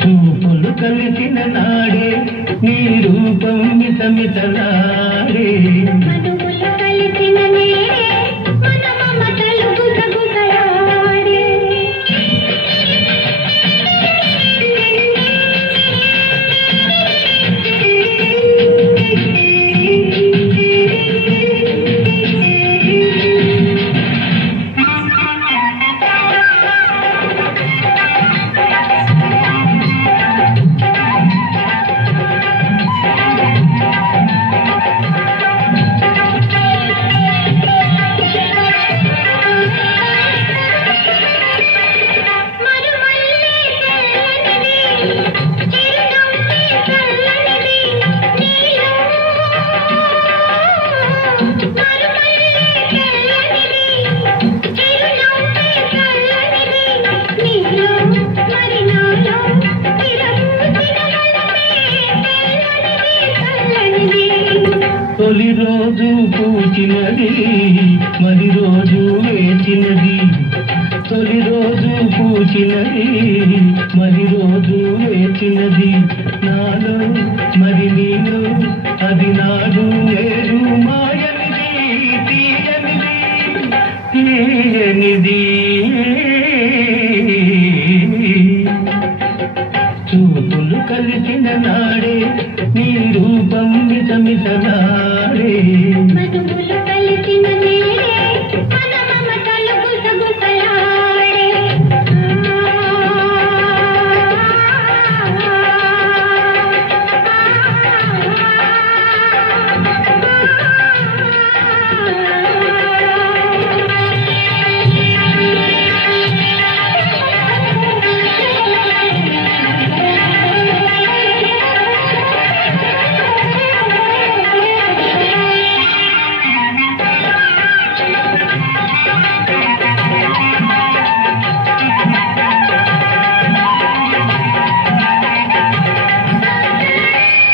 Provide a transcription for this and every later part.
చూపులు కలిసిన నాడే నీ రూపం మిసమిసలాడే మధువులు కలిసిన నేడే మన మమతలు గుసగుసలాడే తొలి రోజు పూచినది మరి రోజు వేచినది తొలి రోజు పూచినది మరి రోజు వేచినది నాలో మరి నీలో అది నాడు నేడు మాయనిది తీయనిది తీయనిది చూపులు కలిసిన నాడే నీ రూపం మిసమిసలాడే మధువులు కలిసిన నేడే మన మమతలు గుసగుసలాడే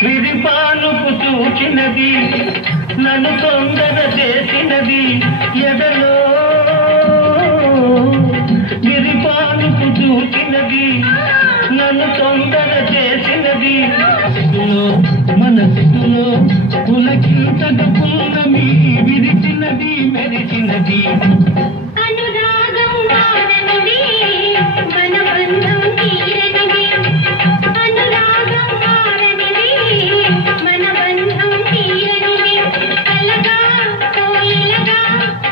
విరిపానుపు చూచినది నన్ను తొందర చేసినది ఎదలో విరిపానుపు చూచినది నన్ను తొందర చేసినది మనస్సులో పులకింతట పున్నమి విరిచినది మెరిచినది అనురాగం వారనిది మన బంధం తీరనిది అనురాగం వారనిది మన బంధం తీరనిది కలగా కోయిలగా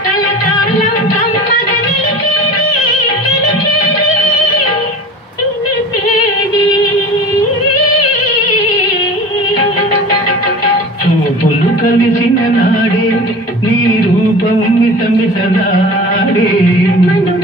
కలకాలం కమ్మగ నిలిచేది చూపులు కలిసిన నాడే నీ రూపం మిసమిసలాడే మను